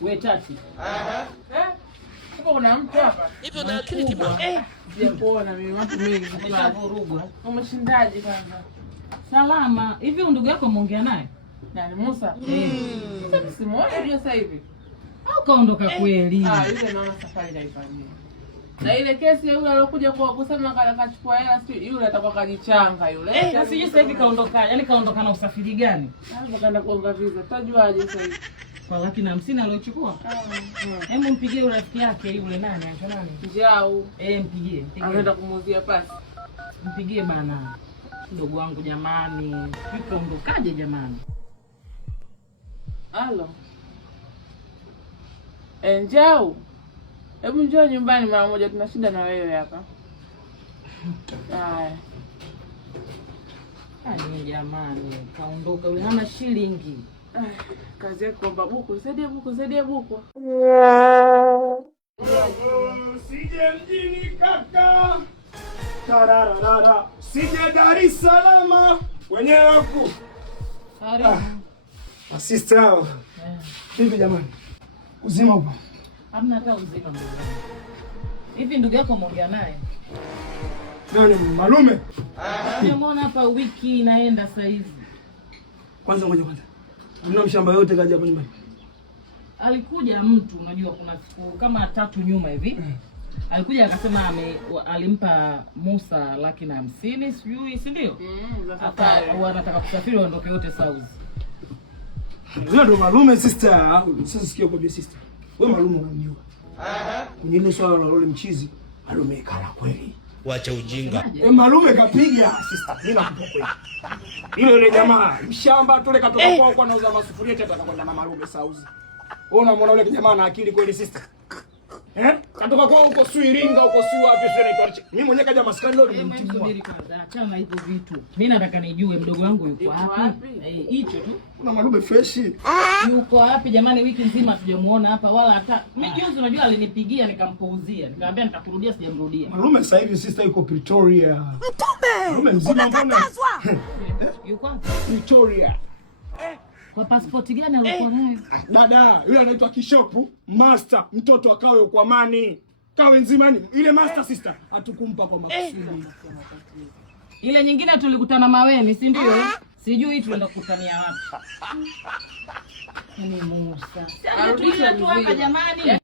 Wewe tati. Hapo kuna mtu hapa. Hivyo na akili timamu. Sijakuona mimi watu wengi Umeshavurugwa. Umeshindaje kwanza? Salama. Hivi ndugu yako umeongea naye? Nani Musa? Sasa simuone sasa hivi. Au kaondoka kweli? Yule naona safari kaifanyia. Na ile kesi yule aliyokuja kwa kusema kachukua hela si yule atakuwa kajichanga yule. Na sijui sasa hivi kaondoka. Yaani kaondoka na usafiri gani? Hapo kaenda kuonga visa. Tutajuaje sasa hivi? Kwa 150 aliochukua? Hebu mpigie yule rafiki yake yule nani anaitwa nani? Njau. Mpigie. Anaenda kumuuzia pasi. Mpigie bana. Mdogo wangu jamani. Yuko ondokaje jamani? Halo. Njau. Hebu njoo nyumbani mara moja, tuna shida na wewe hapa. Haya. Ani jamani, kaondoka yule hana shilingi. Kazi yake kwamba buku, saidia buku. Sije mjini kaka. Tararara. Sije Dar es Salaam. Wenyewe huku. Sister. Hivi jamani. Uzima upo? Hamna hata uzima. Hivi ndugu yako umeongea naye? Nani malume? Nimeona hapa wiki inaenda sasa hivi. Kwanza ngoja. Mna mshamba yote kaja hapo nyumbani. Alikuja mtu unajua kuna siku kama 3 nyuma hivi. Alikuja akasema alimpa Musa 150 sijui si ndio? Wanataka kusafiri waondoke wote South. Wewe ndo malume sister. Sasa sikia kwa sister. Wewe malume unamjua. Kwenye ile swala la yule mchizi, malume kala kweli. Wacha ujinga. Malume kapiga sister. Mimi nakupa kweli. Ile jamaa mshamba tule katoka kwao kwa nauza masufuria hata atakwenda na malume South. Wewe unamwona yule jamaa na akili kweli sister? Katoka kwao huko Suiringa huko si wapi sasa. Mimi mwenyewe kaja maskani leo nimemtimua. Subiri kwanza, achana na hivyo vitu. Mimi nataka nijue mdogo wangu yuko wapi? Hicho tu. Kuna malume fresh. Yuko wapi jamani, wiki nzima hatujamuona hapa wala hata. Mimi juzi unajua alinipigia nikampuuzia. Nikamwambia nitakurudia sijamrudia. Malume sasa hivi sister yuko Pretoria. Malume mzima mbona? Yuko wapi? Pretoria. Kwa pasipoti gani alikuwa nayo? Dada, yule anaitwa Kishopu, master, mtoto akawe kwa amani. Kawe nzimani. Ile master sister hatukumpa kwa makusudi. Ile nyingine tulikutana Maweni, si ndio? Sijui tuenda kukutania wapi. Ni Musa. Sasa tu hapa jamani.